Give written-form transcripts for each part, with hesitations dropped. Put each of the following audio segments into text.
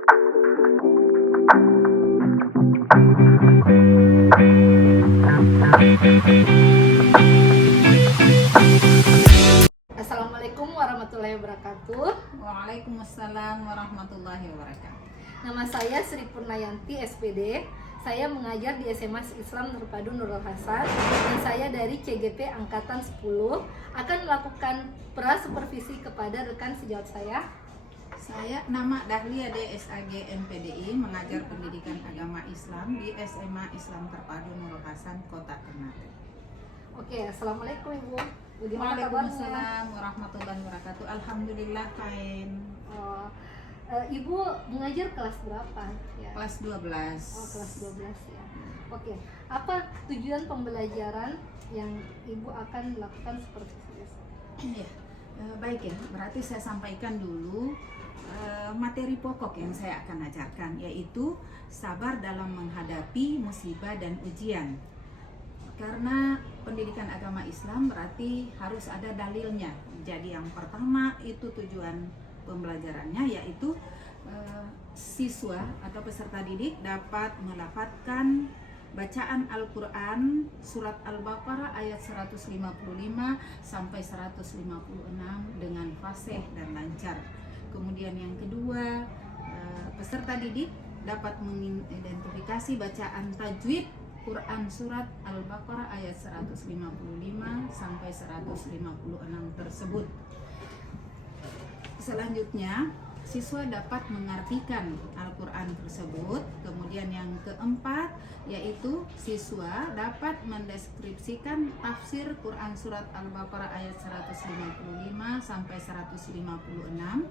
Assalamualaikum warahmatullahi wabarakatuh. Waalaikumsalam warahmatullahi wabarakatuh. Nama saya Sri Purnayanti SPD. Saya mengajar di SMA Islam Nurpadu Nurul Hasan dan saya dari CGP Angkatan 10 akan melakukan pra-supervisi kepada rekan sejawat saya. Saya nama Dahlia DSAG NPDI, mengajar pendidikan agama Islam di SMA Islam Terpadu Nurul Hasan, Kota Ternate. Oke, assalamualaikum Ibu. Bagaimana kabarnya? Waalaikumsalam warahmatullahi wabarakatuh. Alhamdulillah kain. Ibu mengajar kelas berapa? Ya. Kelas 12. Oh, kelas 12 ya. Oke, apa tujuan pembelajaran yang Ibu akan lakukan seperti itu? Ya, baik ya. Berarti saya sampaikan dulu materi pokok yang saya akan ajarkan, yaitu sabar dalam menghadapi musibah dan ujian. Karena pendidikan agama Islam berarti harus ada dalilnya. Jadi yang pertama itu tujuan pembelajarannya, yaitu siswa atau peserta didik dapat melafadzkan bacaan Al-Quran surat Al-Baqarah ayat 155 sampai 156 dengan fasih dan lancar. Kemudian yang kedua, peserta didik dapat mengidentifikasi bacaan tajwid Quran surat Al-Baqarah ayat 155 sampai 156 tersebut. Selanjutnya, siswa dapat mengartikan Al-Quran tersebut. Kemudian yang keempat, yaitu siswa dapat mendeskripsikan tafsir Quran surat Al-Baqarah ayat 155 sampai 156.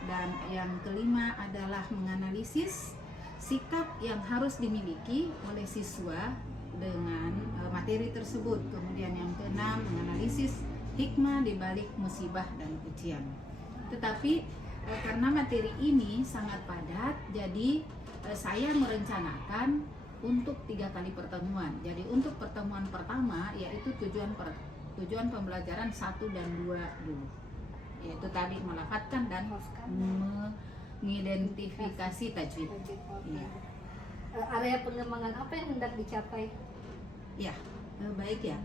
Dan yang kelima adalah menganalisis sikap yang harus dimiliki oleh siswa dengan materi tersebut. Kemudian yang keenam, menganalisis hikmah di balik musibah dan ujian. Tetapi karena materi ini sangat padat, jadi saya merencanakan untuk 3 kali pertemuan. Jadi untuk pertemuan pertama, yaitu tujuan pembelajaran 1 dan 2 dulu, yaitu tadi melafadzkan dan mengidentifikasi tajwid. Ya. Area pengembangan apa yang hendak dicapai? Ya, baik ya.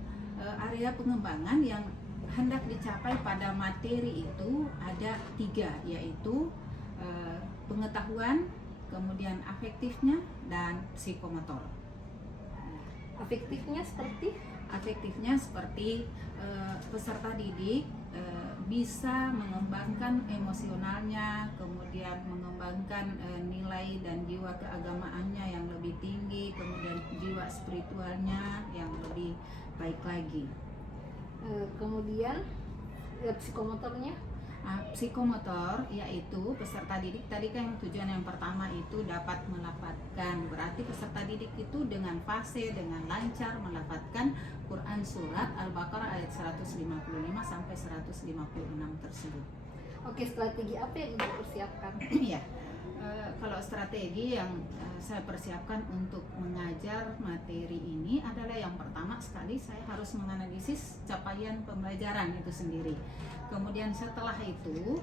Area pengembangan yang hendak dicapai pada materi itu ada 3, yaitu pengetahuan, kemudian afektifnya, dan psikomotor. Afektifnya seperti? Afektifnya seperti peserta didik bisa mengembangkan emosionalnya, kemudian mengembangkan nilai dan jiwa keagamaannya yang lebih tinggi, kemudian jiwa spiritualnya yang lebih baik lagi. Kemudian psikomotornya? Psikomotor yaitu peserta didik tadi kan tujuan yang pertama itu dapat melafadzkan, berarti peserta didik itu dengan fasih, dengan lancar melafadzkan Quran surat Al-Baqarah ayat 155 sampai 156 tersebut. Oke, strategi apa yang Ibu persiapkan? Ya, kalau strategi yang saya persiapkan untuk mengajar materi ini adalah yang pertama sekali saya harus menganalisis capaian pembelajaran itu sendiri. Kemudian setelah itu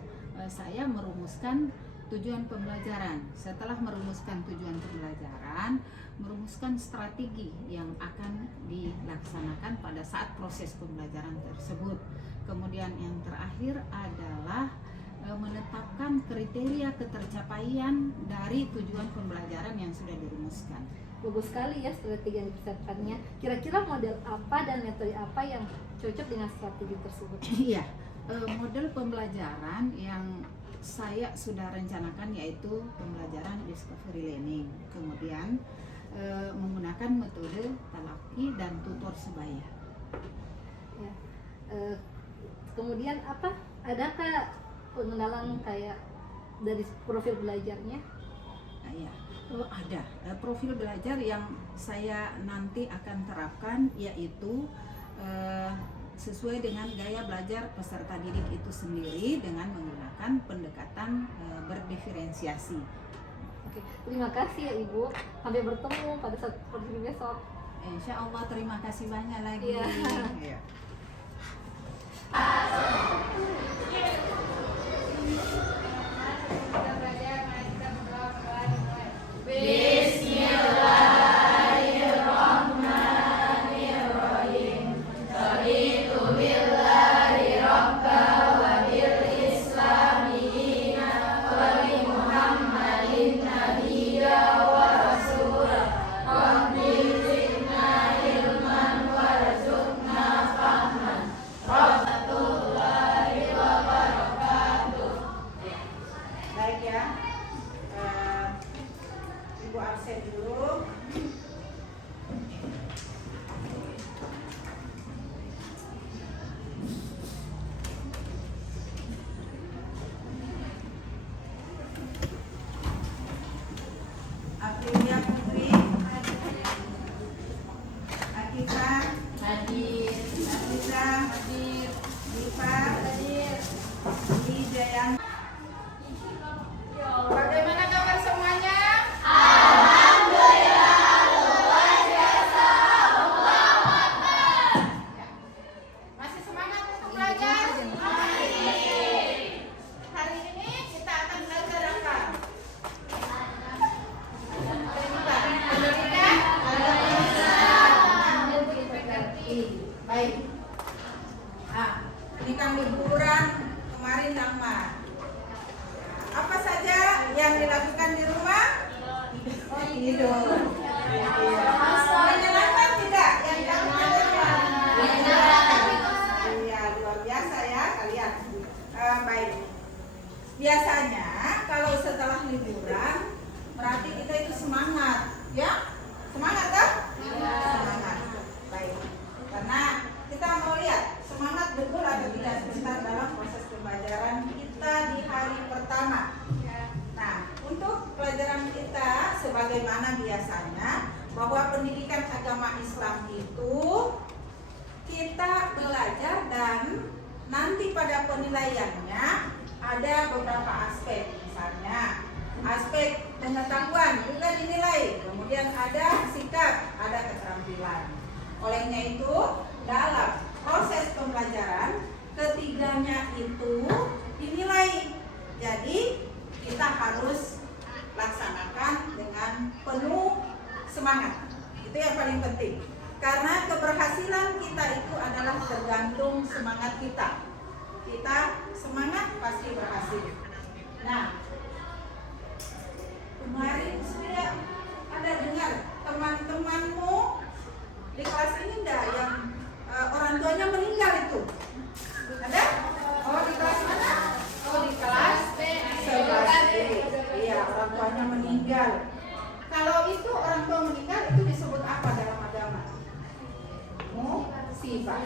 saya merumuskan tujuan pembelajaran. Setelah merumuskan tujuan pembelajaran, merumuskan strategi yang akan dilaksanakan pada saat proses pembelajaran tersebut. Kemudian yang terakhir adalah menetapkan kriteria ketercapaian dari tujuan pembelajaran yang sudah dirumuskan. Bagus sekali ya strategi yang dipersiapkannya. Kira-kira model apa dan metode apa yang cocok dengan strategi tersebut? Iya, model pembelajaran yang saya sudah rencanakan yaitu pembelajaran discovery learning. Kemudian menggunakan metode talaki dan tutor sebaya. Ya. Kemudian apa? Adakah pengenalan kayak dari profil belajarnya? Nah, ya, ada profil belajar yang saya nanti akan terapkan, yaitu sesuai dengan gaya belajar peserta didik itu sendiri dengan menggunakan pendekatan berdiferensiasi. Oke, terima kasih ya Ibu. Sampai bertemu pada saat seperti besok. Insya Allah, terima kasih banyak lagi. Iya. Iya. ya. Ibu absen dulu. Aprilia Putri, Akita, Hadir. Nafisa, Hadir. Diva, Hadir. Jayan. Bagaimana kabar semuanya? Masih semangat untuk belajar? Hari ini kita akan belajar apa? Baik. Nah, ini kan liburan kemarin Tamat. Apa saja yang dilakukan di rumah? Tidur. Menyenangkan tidak yang dilakukan di rumah? Iya, luar biasa ya kalian. Baik. Biasanya kalau setelah liburan berarti kita itu semangat, ya? Semangat kan? Semangat. Baik. Karena kita mau lihat semangat betul atau tidak sebentar dalam proses pembelajaran kita di hari pertama. Nah, untuk pelajaran kita sebagaimana biasanya bahwa pendidikan agama Islam itu kita belajar dan nanti pada penilaiannya ada beberapa aspek, misalnya aspek pengetahuan juga dinilai, kemudian ada sikap, ada keterampilan. Olehnya itu dalam proses pembelajaran ketiganya itu dinilai. Jadi kita harus laksanakan dengan penuh semangat. Itu yang paling penting. Karena keberhasilan kita itu adalah tergantung semangat kita. Kita semangat pasti berhasil. Nah, kemarin saya ada dengar teman-temanmu di kelas ini enggak yang orang tuanya meninggal itu? Ada? Oh, di kelas mana? Oh, di kelas 11B. Iya, orang tuanya meninggal. Kalau itu orang tua meninggal itu disebut apa dalam agama? Musibah.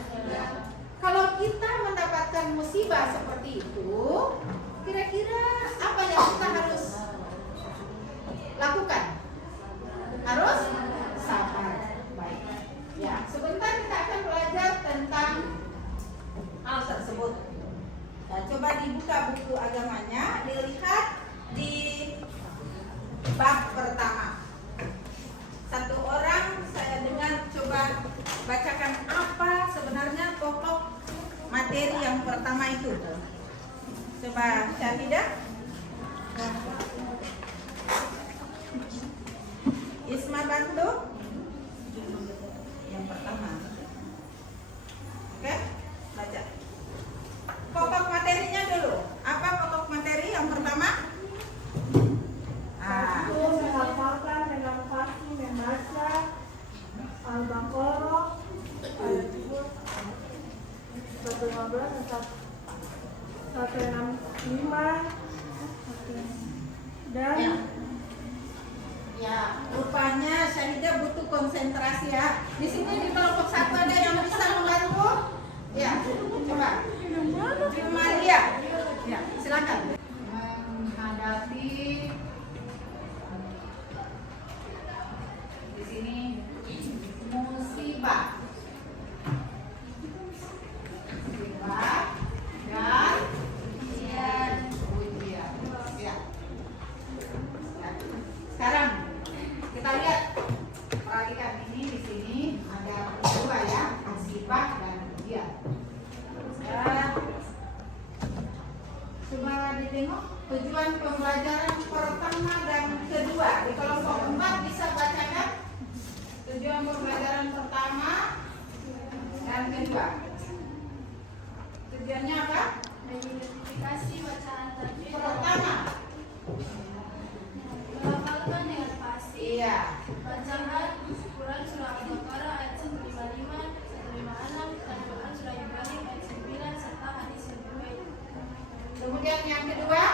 Kalau kita mendapatkan musibah seperti itu, kira-kira apa yang kita harus lakukan? Harus sabar. Baik. Ya, sebentar kita akan belajar tentang hal tersebut. Nah, coba dibuka buku agamanya, dilihat di bab pertama. Satu orang saya dengar coba bacakan apa sebenarnya pokok materi yang pertama itu. Coba Syahidah. Isma bantu. Yang pertama. Oke, baca. Pokok materinya dulu. Apa pokok materi yang pertama? Menghafalkan dengan pasti membaca Al-Baqarah ayat 115 165 dan Ya, rupanya Syahidah butuh konsentrasi ya. Di sini di kelompok satu ada yang bisa membantu? Ya, coba. Maria. Ya, silakan. Menghadapi di sini musibah. Musibah dan ujian. Ya. Sekarang kita lihat, perhatikan ini di sini ada dua ya, musibah dan ujian. Ya. Coba ditengok tujuan pembelajaran pertama dan kedua di kelompok 4 bisa bacakan tujuan pembelajaran pertama dan kedua. Tujuannya apa? mengidentifikasi bacaan tajwid Pertama, menghafalkan dengan pasti iya. bacaan Quran surah Al-Baqarah ayat 155 156 dan Quran surah Ibrahim ayat 9 serta hadis yang berbeda. Kemudian yang kedua,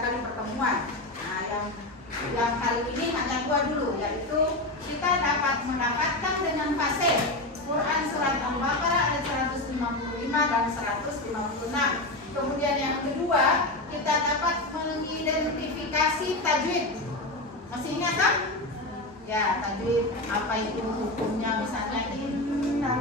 kali pertemuan. Nah, yang kali ini hanya 2 dulu, yaitu kita dapat mendapatkan dengan fase Quran surat Al-Baqarah ayat 155 dan 156. Kemudian yang kedua, kita dapat mengidentifikasi tajwid. Masih ingat kan? Ya, tajwid apa itu hukumnya, misalnya inna.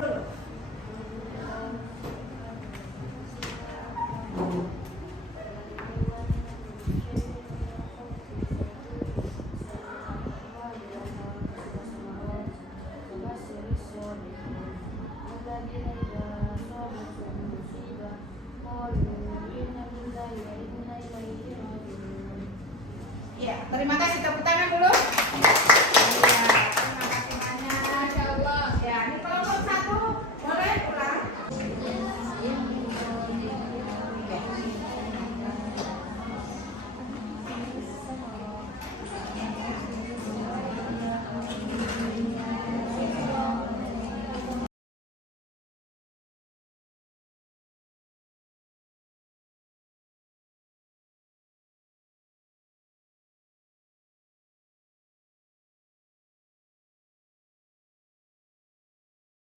Ya, terima kasih, tepuk tangan dulu. Terima kasih banyak. Ya, ini kelompok 1 boleh pulang.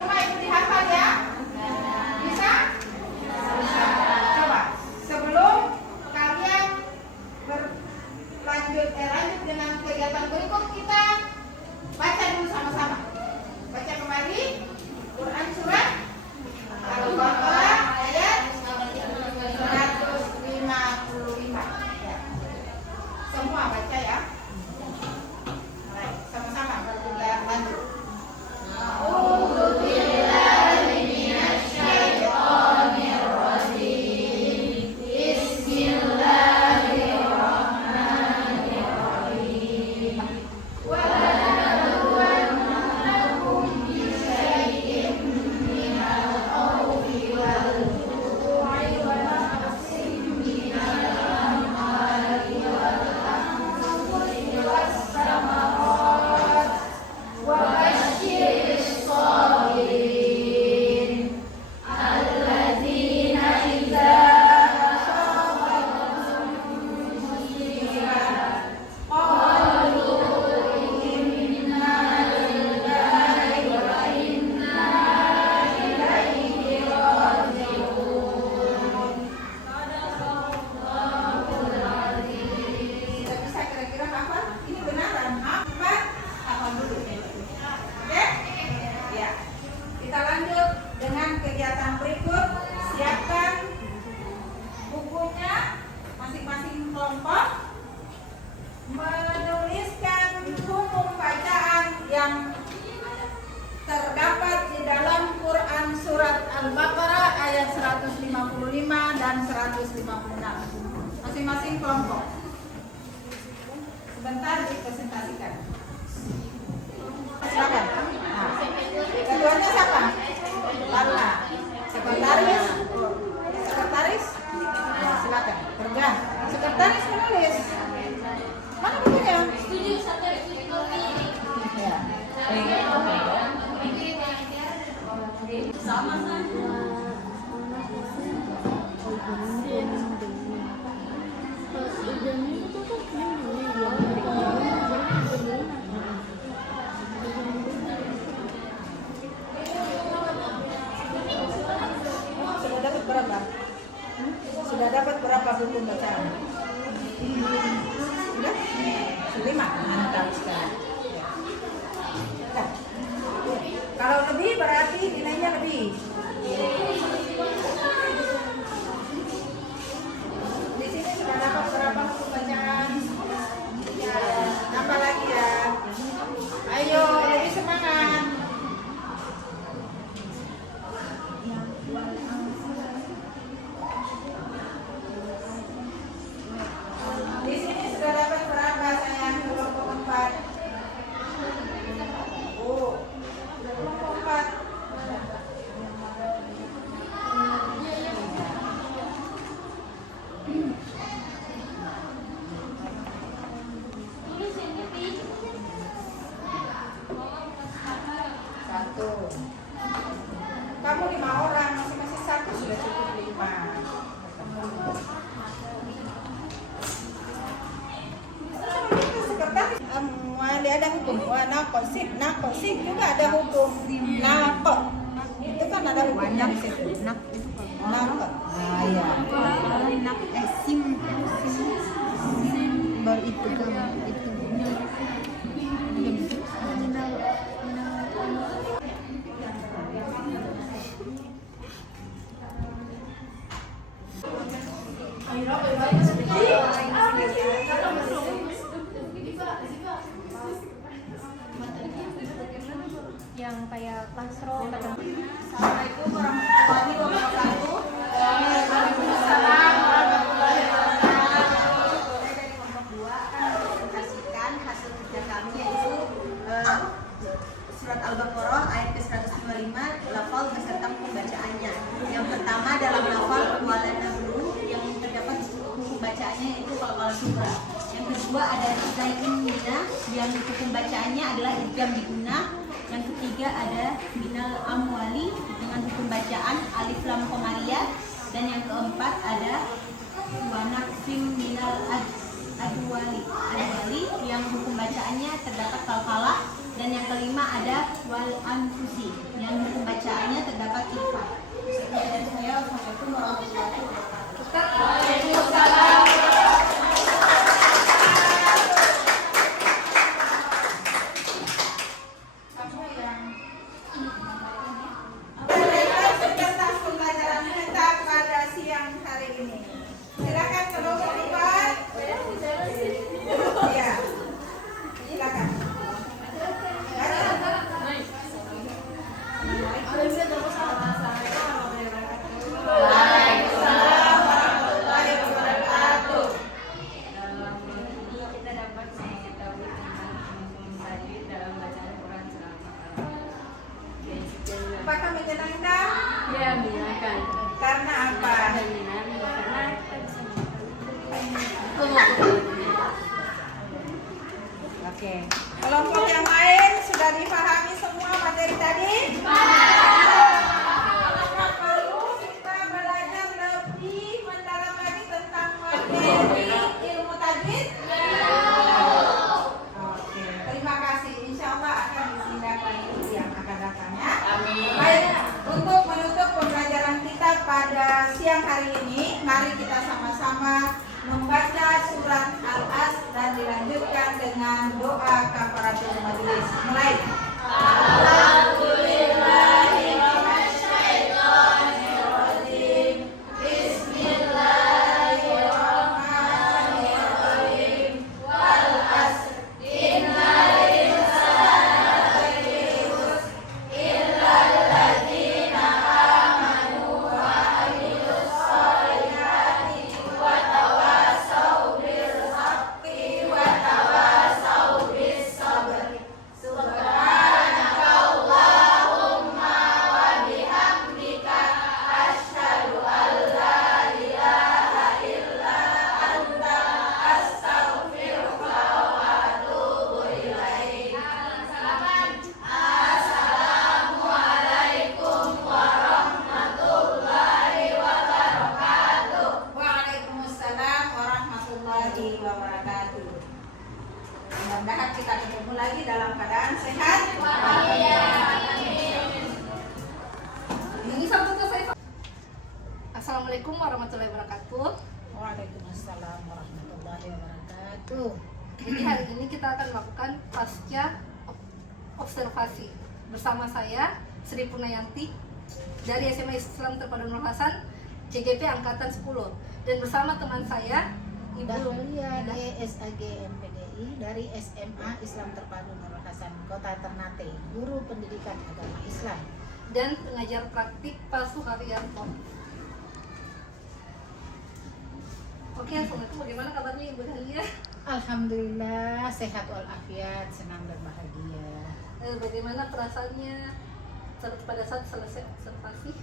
Semua itu dihafal ya? Bisa? Coba sebelum kalian lanjut dengan kegiatan berikut, kita baca dulu sama-sama. Baca kembali Quran surat Al-Baqarah ayat 155. Ya. Semua baca ya. Baik, sama-sama kita lanjut. Dan 156 masing-masing kelompok. Sebentar dipresentasikan. Silakan. Nah, keduanya siapa? Lana. Sekretaris. Sekretaris. Ya, silakan. Kerja. Sekretaris menulis. Mana bukunya? Ya. Sama saja. Sudah dapat berapa buku bacaan? Sudah? 5. Mantap sekali. Nah, kalau lebih berarti nilainya lebih. Di sini sudah dapat berapa buku bacaan? Ya, tambah lagi ya. Ayo, lebih semangat. Di sini sudah dapat berapa sayang? Kelompok 4. Oh, kelompok 4. Satu. Kamu 5 orang, masing-masing 1 sudah cukup 5. Wah, nakosik juga ada hukum. Nakok. Itu kan ada hukumnya di situ. Nakok. Ah ya. Baru itu yang kayak kasro kata Assalamualaikum warahmatullahi wabarakatuh. Waalaikumsalam warahmatullahi wabarakatuh. Saya dari kelompok 2 akan mempresentasikan hasil kerja kami yaitu surat Al-Baqarah ayat ke-155 lafal beserta pembacaannya. Yang pertama dalam lafal walana dulu yang terdapat hukum bacaannya yaitu qalqal subra. Yang kedua ada zaitun mina yang hukum bacaannya adalah idgham di guna. Yang ketiga ada minal amwali dengan hukum bacaan alif lam qamariyah, dan yang keempat ada wanaksim minal adwali yang hukum bacaannya terdapat kalkalah, dan yang kelima ada wal anfusi yang hukum bacaannya terdapat kifah. Sekian dari saya. Wassalamualaikum warahmatullahi wabarakatuh. Tentang pembelajaran kita pada siang hari ini. Silakan kalau terlibat. Ya, silakan. Waalaikumsalam warahmatullahi wabarakatuh. Dalam ini kita dapat mengetahui tentang hukum tajwid dalam bacaan Quran selama Apakah menyenangkan? Ya, menyenangkan. Karena apa? Jaminan karena kita bisa Oke. Kelompok yang lain sudah dipahami semua materi tadi? Apakah perlu kita belajar lebih mendalam lagi tentang materi ilmu tajwid? Oke. Terima kasih. Insya Allah akan ditindaklanjuti yang akan datang ya. Amin. Baik. Untuk menutup pembelajaran kita pada siang hari ini, mari kita sama-sama membaca surat Al-As dan dilanjutkan dengan doa kafaratul majelis. Mulai. Waalaikumsalam warahmatullahi wabarakatuh. Mudah-mudahan kita ketemu lagi dalam keadaan sehat. ini satu selesai. Assalamualaikum warahmatullahi wabarakatuh. Waalaikumsalam warahmatullahi wabarakatuh. Jadi hari ini kita akan melakukan pasca observasi bersama saya Sri Purnayanti dari SMA Islam Terpadu Nur Hasan CGP Angkatan 10, dan bersama teman saya Ibu Dahlia DSAG MPDI dari SMA Islam Terpadu Nur Hasan Kota Ternate, guru pendidikan agama Islam. dan pengajar praktik Pak Suharyanto. Oke, Assalamualaikum. Bagaimana kabarnya Ibu Dahlia? Alhamdulillah sehat walafiat, senang dan bahagia. Bagaimana perasaannya pada saat selesai observasi?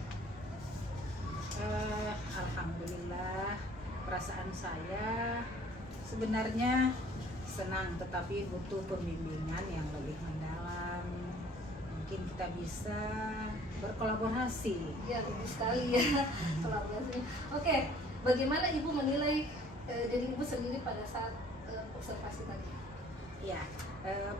Alhamdulillah perasaan saya sebenarnya senang, tetapi butuh pembimbingan yang lebih mendalam. Mungkin kita bisa berkolaborasi. Ya, bagus sekali ya kolaborasinya. Oke, bagaimana Ibu menilai dari Ibu sendiri pada saat observasi tadi? Ya,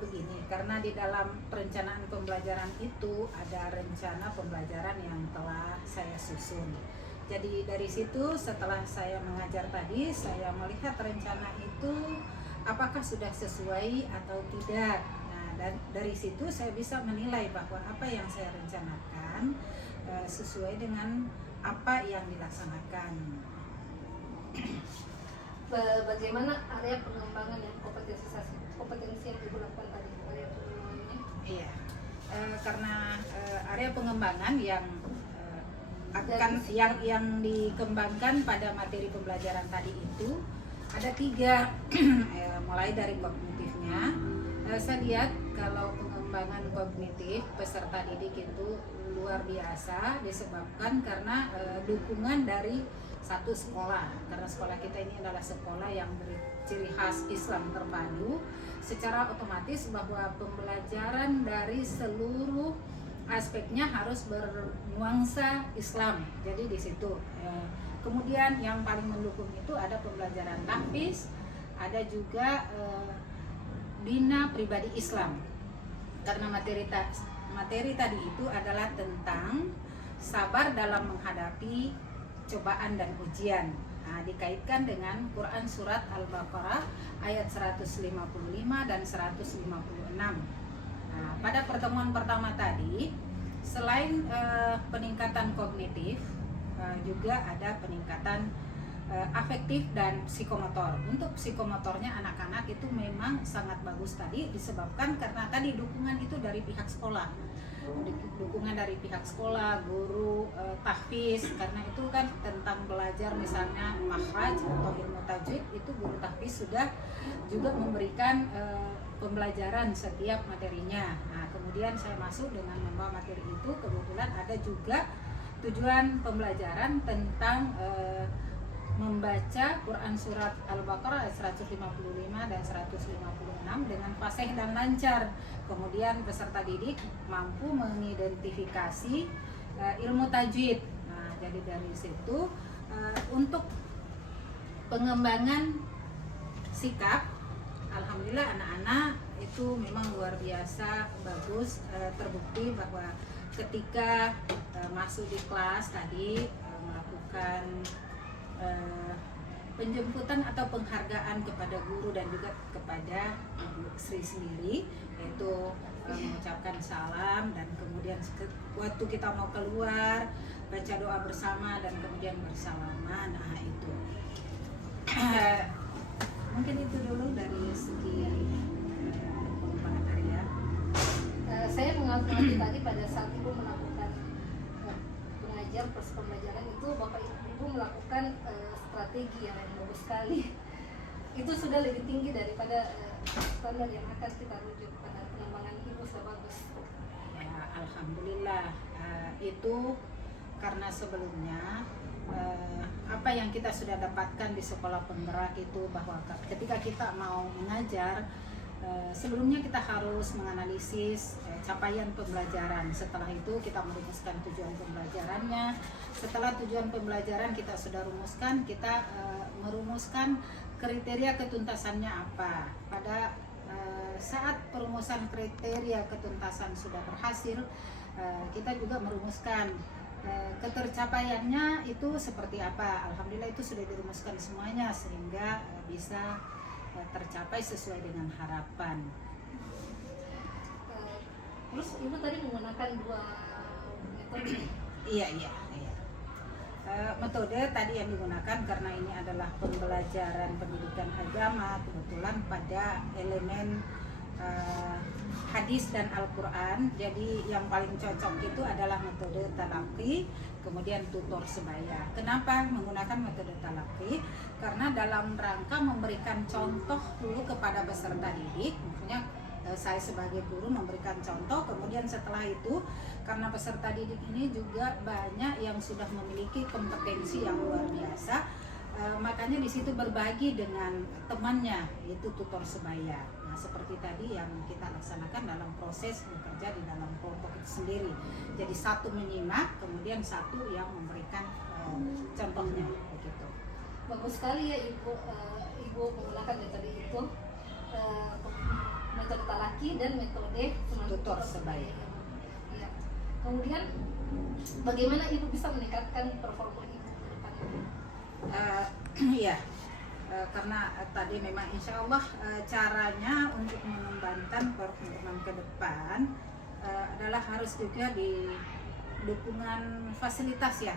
Begini, karena di dalam perencanaan pembelajaran itu ada rencana pembelajaran yang telah saya susun. Jadi dari situ setelah saya mengajar tadi, saya melihat rencana itu apakah sudah sesuai atau tidak. Nah, dan dari situ saya bisa menilai bahwa apa yang saya rencanakan sesuai dengan apa yang dilaksanakan. Bagaimana area pengembangan yang kompetensi yang Ibu lakukan tadi, area pengembangannya? Iya, karena area pengembangan yang yang dikembangkan pada materi pembelajaran tadi itu ada 3, mulai dari kognitifnya. Saya lihat kalau pengembangan kognitif peserta didik itu luar biasa disebabkan karena dukungan dari satu sekolah, karena sekolah kita ini adalah sekolah yang berciri khas Islam terpadu. Secara otomatis bahwa pembelajaran dari seluruh aspeknya harus bernuansa Islam. Jadi di situ. Kemudian yang paling mendukung itu ada pembelajaran tahfiz, ada juga bina pribadi Islam. Karena materi tadi itu adalah tentang sabar dalam menghadapi cobaan dan ujian. Nah, dikaitkan dengan Quran surat Al-Baqarah ayat 155 dan 156. Nah, pada pertemuan pertama tadi, selain peningkatan kognitif, juga ada peningkatan afektif dan psikomotor. Untuk psikomotornya anak-anak itu memang sangat bagus tadi disebabkan karena tadi dukungan itu dari pihak sekolah. Dukungan dari pihak sekolah, guru, tahfiz, karena itu kan tentang belajar misalnya makhraj atau ilmu tajwid, itu guru tahfiz sudah juga memberikan pembelajaran setiap materinya. Nah, kemudian saya masuk dengan membawa materi itu, kebetulan ada juga tujuan pembelajaran tentang membaca Quran surat Al-Baqarah ayat 155 dan 156 dengan fasih dan lancar. Kemudian peserta didik mampu mengidentifikasi ilmu tajwid. Nah, jadi dari situ untuk pengembangan sikap, alhamdulillah anak-anak itu memang luar biasa bagus. Terbukti bahwa ketika masuk di kelas tadi melakukan penjemputan atau penghargaan kepada guru dan juga kepada Ibu Sri sendiri, yaitu mengucapkan salam dan kemudian waktu kita mau keluar baca doa bersama dan kemudian bersalaman. Nah, itu mungkin itu dulu dari segi pengembangan area. Saya mengalami tadi pada saat Ibu melakukan mengajar proses pembelajaran itu, Bapak Ibu melakukan strategi yang bagus sekali. Itu sudah lebih tinggi daripada standar yang akan kita rujuk. Pada pengembangan Ibu sudah bagus. Ya, alhamdulillah. Itu karena sebelumnya apa yang kita sudah dapatkan di sekolah penggerak itu bahwa ketika kita mau mengajar, sebelumnya kita harus menganalisis capaian pembelajaran. Setelah itu kita merumuskan tujuan pembelajarannya. Setelah tujuan pembelajaran kita sudah rumuskan, kita merumuskan kriteria ketuntasannya apa. Pada saat perumusan kriteria ketuntasan sudah berhasil, kita juga merumuskan ketercapaiannya itu seperti apa. Alhamdulillah itu sudah dirumuskan semuanya sehingga bisa tercapai sesuai dengan harapan. Terus Ibu tadi menggunakan 2 metode. Iya. Metode tadi yang digunakan karena ini adalah pembelajaran pendidikan agama, kebetulan pada elemen hadis dan Al-Quran. Jadi yang paling cocok itu adalah metode talaqi, kemudian tutor sebaya. Kenapa menggunakan metode talaqi? Karena dalam rangka memberikan contoh dulu kepada peserta didik, maksudnya saya sebagai guru memberikan contoh, kemudian setelah itu karena peserta didik ini juga banyak yang sudah memiliki kompetensi yang luar biasa, makanya di situ berbagi dengan temannya, yaitu tutor sebaya. Nah, seperti tadi yang kita laksanakan dalam proses bekerja di dalam kelompok itu sendiri. Jadi satu menyimak, kemudian satu yang memberikan contohnya, begitu. Bagus sekali ya Ibu, Ibu menggunakan metode itu. metode talaki dan metode Tutor sebaya. Ya. Kemudian bagaimana ibu bisa meningkatkan performa ibu ke depannya? Iya, karena tadi memang insya Allah caranya untuk mengembangkan performa ke depan adalah harus juga di dukungan fasilitas ya.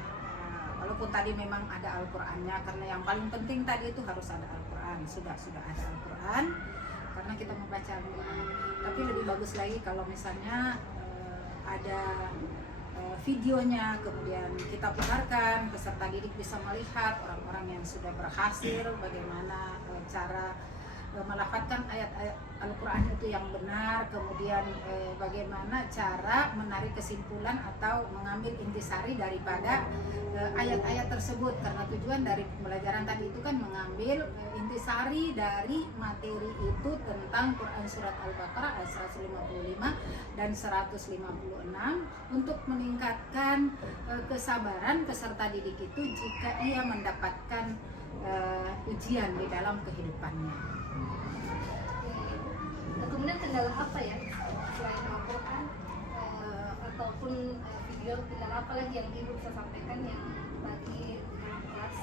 Walaupun tadi memang ada Al-Qur'annya, karena yang paling penting tadi itu harus ada Al-Qur'an. Sudah ada Al-Qur'an karena kita membaca Al-Qur'an. Tapi lebih bagus lagi kalau misalnya ada videonya, kemudian kita putarkan, peserta didik bisa melihat orang-orang yang sudah berhasil bagaimana cara melafadzkan ayat-ayat Al-Quran itu yang benar, kemudian bagaimana cara menarik kesimpulan atau mengambil intisari daripada ayat-ayat tersebut, karena tujuan dari pembelajaran tadi itu kan mengambil intisari dari materi itu tentang Quran Surat Al-Baqarah ayat 155 dan 156 untuk meningkatkan kesabaran peserta didik itu jika ia mendapatkan ujian di dalam kehidupannya. Kemudian kendala apa ya selain Al-Quran ataupun video, kendala apa lagi yang ibu bisa sampaikan yang bagi di dalam kelas?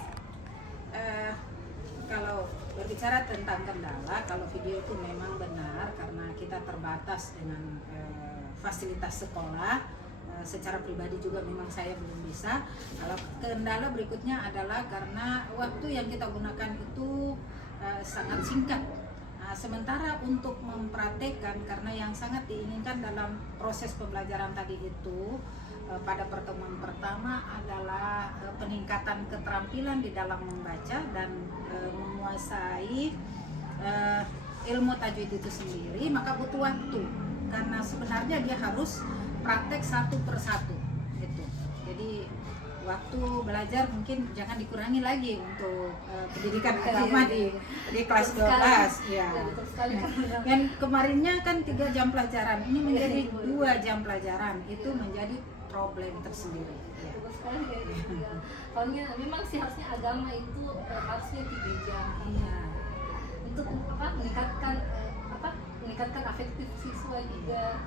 Kalau berbicara tentang kendala, kalau video itu memang benar karena kita terbatas dengan fasilitas sekolah. Secara pribadi juga memang saya belum bisa. Kalau kendala berikutnya adalah karena waktu yang kita gunakan itu sangat singkat. Sementara untuk mempraktekkan, karena yang sangat diinginkan dalam proses pembelajaran tadi itu pada pertemuan pertama adalah peningkatan keterampilan di dalam membaca dan menguasai ilmu tajwid itu sendiri, maka butuh waktu karena sebenarnya dia harus praktek satu persatu gitu. Jadi waktu belajar mungkin jangan dikurangi lagi untuk pendidikan agama di kelas 12 ya. Yang kemarinnya kan 3 jam pelajaran, ini menjadi 2 jam pelajaran, itu menjadi problem tersendiri ya. Bagus sekali ya. Soalnya memang sih harusnya agama itu harusnya 3 jam untuk meningkatkan afektif siswa juga.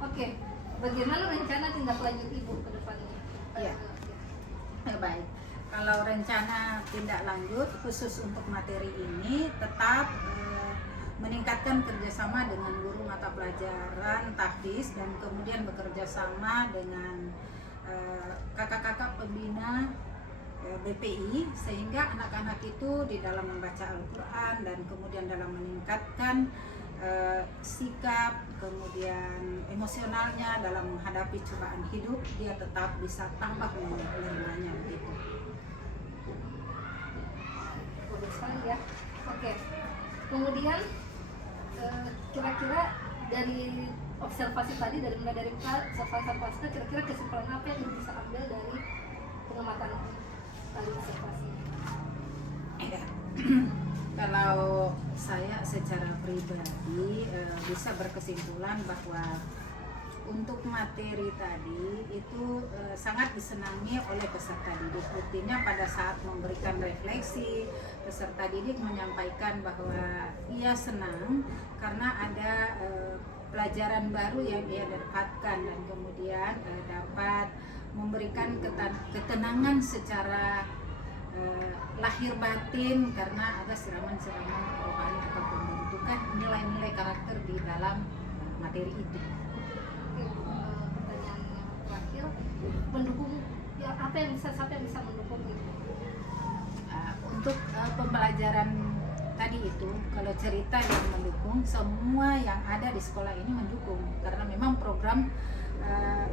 Oke, bagaimana rencana tindak lanjut ibu ke depannya? Ya. Baik. Kalau rencana tindak lanjut khusus untuk materi ini tetap meningkatkan kerjasama dengan guru mata pelajaran tahfiz dan kemudian bekerja sama dengan kakak-kakak pembina BPI sehingga anak-anak itu di dalam membaca Al-Quran dan kemudian dalam meningkatkan sikap, kemudian emosionalnya dalam menghadapi cobaan hidup, dia tetap bisa tambah menerimanya begitu. Bagus sekali ya. Oke. Kemudian kira-kira dari observasi tadi, mulai dari observasi pasca, kira-kira kesimpulan apa yang bisa ambil dari pengamatan tadi observasi? Kalau saya secara pribadi bisa berkesimpulan bahwa untuk materi tadi itu sangat disenangi oleh peserta didik. Buktinya pada saat memberikan refleksi, peserta didik menyampaikan bahwa ia senang karena ada pelajaran baru yang ia dapatkan dan kemudian dapat memberikan ketenangan secara lahir batin karena ada siraman-siraman rohani atau pembentukan nilai-nilai karakter di dalam materi itu. Pertanyaan yang terakhir, mendukung ya, siapa yang bisa mendukung itu? Untuk pembelajaran tadi itu, kalau cerita yang mendukung, semua yang ada di sekolah ini mendukung karena memang program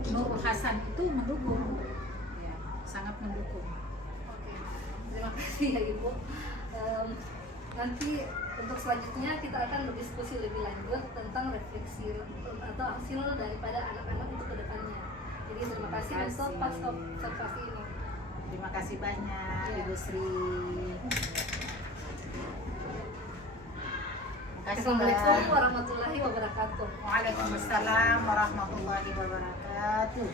Nurul Hasan itu mendukung, ya, sangat mendukung. Terima kasih ya Ibu. Nanti untuk selanjutnya kita akan berdiskusi lebih lanjut tentang refleksi atau hasil daripada anak-anak untuk kedepannya. Jadi terima kasih untuk pas observasi ini. Terima kasih banyak Ibu Sri. Assalamualaikum warahmatullahi wabarakatuh. Waalaikumsalam warahmatullahi wabarakatuh.